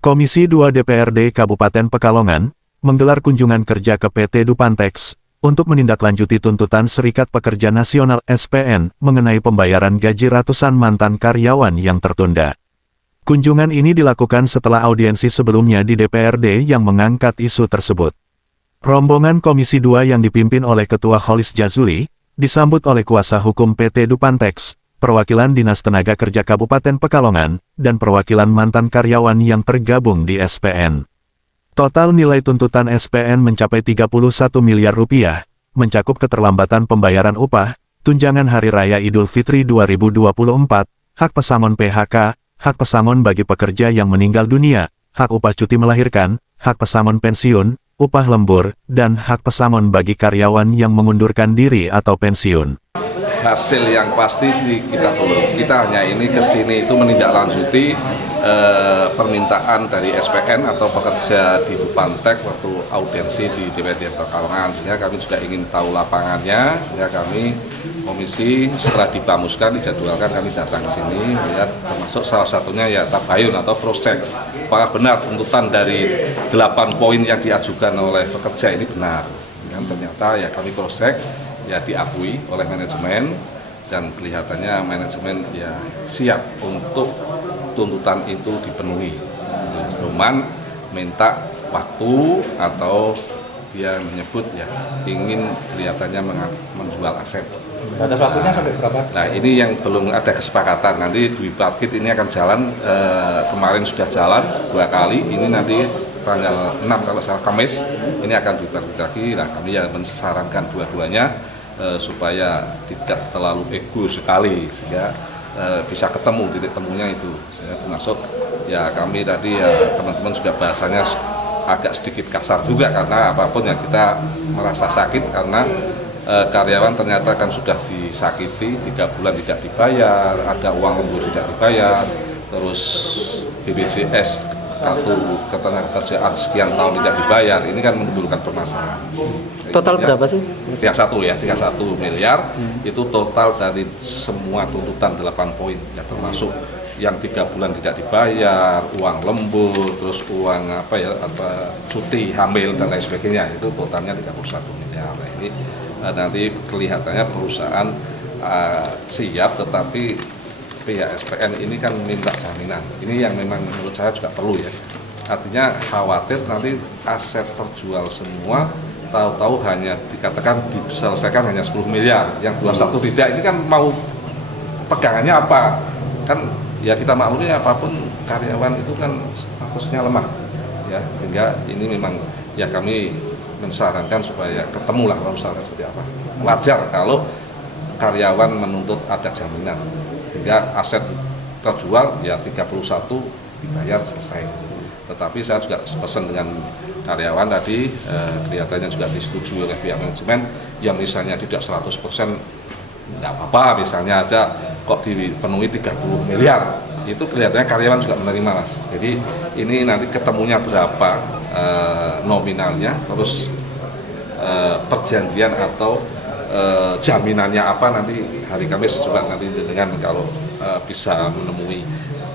Komisi 2 DPRD Kabupaten Pekalongan menggelar kunjungan kerja ke PT Dupantex untuk menindaklanjuti tuntutan Serikat Pekerja Nasional (SPN) mengenai pembayaran gaji ratusan mantan karyawan yang tertunda. Kunjungan ini dilakukan setelah audiensi sebelumnya di DPRD yang mengangkat isu tersebut. Rombongan Komisi 2 yang dipimpin oleh Ketua Kholis Jazuli disambut oleh kuasa hukum PT Dupantex, perwakilan Dinas Tenaga Kerja Kabupaten Pekalongan, dan perwakilan mantan karyawan yang tergabung di SPN. Total nilai tuntutan SPN mencapai 31 miliar rupiah, mencakup keterlambatan pembayaran upah, tunjangan Hari Raya Idul Fitri 2024, hak pesangon PHK, hak pesangon bagi pekerja yang meninggal dunia, hak upah cuti melahirkan, hak pesangon pensiun, upah lembur, dan hak pesangon bagi karyawan yang mengundurkan diri atau pensiun. Hasil yang pasti sih kita belum. Kita hanya ini kesini itu menindaklanjuti permintaan dari SPN atau pekerja di Dupantex waktu audiensi di DPRD Pekalongan, sehingga kami juga ingin tahu lapangannya, sehingga kami komisi setelah dibamuskan, dijadwalkan kami datang ke sini melihat, termasuk salah satunya ya tabayun atau cross check apakah benar tuntutan dari 8 poin yang diajukan oleh pekerja ini benar. Dan ternyata ya kami cross check ya diakui oleh manajemen, dan kelihatannya manajemen ya siap untuk tuntutan itu dipenuhi. Cuman minta waktu atau dia menyebut ya ingin kelihatannya menjual aset. Batas waktunya sampai berapa? Nah ini yang belum ada kesepakatan. Nanti Dwi Parkit ini akan jalan, kemarin sudah jalan 2 kali, ini nanti tanggal 6 kalau salah Kamis ini akan Dwi Parkit lagi. Nah kami ya mensarankan dua-duanya supaya tidak terlalu ego sekali, sehingga bisa ketemu titik temunya itu. Sehingga termasuk ya kami tadi ya teman-teman sudah bahasanya agak sedikit kasar juga, karena apapun yang kita merasa sakit karena karyawan ternyata kan sudah disakiti, 3 bulan tidak dibayar, ada uang lembur tidak dibayar, terus BPJS kartu ketenagakerjaan sekian tahun tidak dibayar, ini kan menimbulkan permasalahan. Total berapa sih? 31 miliar, itu total dari semua tuntutan 8 poin, ya termasuk yang 3 bulan tidak dibayar, uang lembur, terus uang cuti hamil dan lain sebagainya, itu totalnya 31 miliar. Nah, ini nanti kelihatannya perusahaan siap, tetapi pihak SPN ini kan minta jaminan. Ini yang memang menurut saya juga perlu ya. Artinya khawatir nanti aset terjual semua, tahu-tahu hanya dikatakan diselesaikan hanya 10 miliar, yang 21 tidak. Ini kan mau pegangannya apa? Kan ya kita maklumi apapun karyawan itu kan statusnya lemah ya, sehingga ini memang ya kami mensarankan supaya ketemulah misalnya seperti apa. Wajar kalau karyawan menuntut ada jaminan, sehingga aset terjual ya 31 dibayar selesai. Tetapi saya juga pesan dengan karyawan tadi, kelihatannya juga disetujui oleh pihak manajemen, yang misalnya tidak 100% nggak apa-apa, misalnya aja kok dipenuhi 30 miliar, itu kelihatannya karyawan juga menerima, Mas. Jadi ini nanti ketemunya berapa nominalnya, terus perjanjian atau jaminannya apa, nanti hari Kamis juga nanti dengan kalau bisa menemui.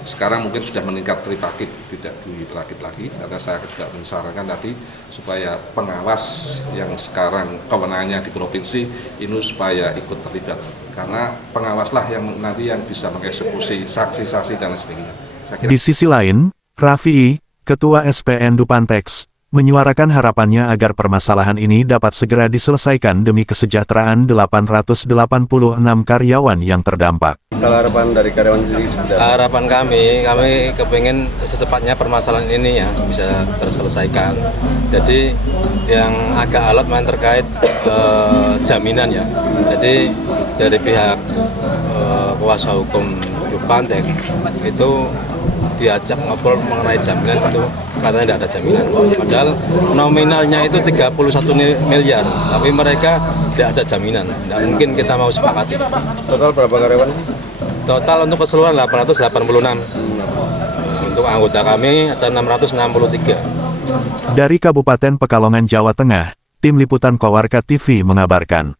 Sekarang mungkin sudah meningkat tripartit, tidak diperakit lagi, karena saya juga mensarankan tadi supaya pengawas yang sekarang kewenangannya di provinsi ini supaya ikut terlibat, karena pengawaslah yang nanti yang bisa mengeksekusi saksi-saksi dan lain sebagainya. Di sisi lain, Raffi, Ketua SPN Dupantex, menyuarakan harapannya agar permasalahan ini dapat segera diselesaikan demi kesejahteraan 886 karyawan yang terdampak. Kalau harapan dari karyawan sendiri sebenarnya? Harapan kami kepingin secepatnya permasalahan ini ya bisa terselesaikan. Jadi yang agak alot main terkait jaminan ya. Jadi dari pihak kuasa hukum Dupantex itu diajak ngobrol mengenai jaminan, itu katanya tidak ada jaminan. Padahal nominalnya itu 31 miliar, tapi mereka tidak ada jaminan. Tidak mungkin kita mau sepakati. Total berapa karyawan? Total untuk keseluruhan 886. Untuk anggota kami ada 663. Dari Kabupaten Pekalongan, Jawa Tengah, Tim Liputan Kawarka TV mengabarkan.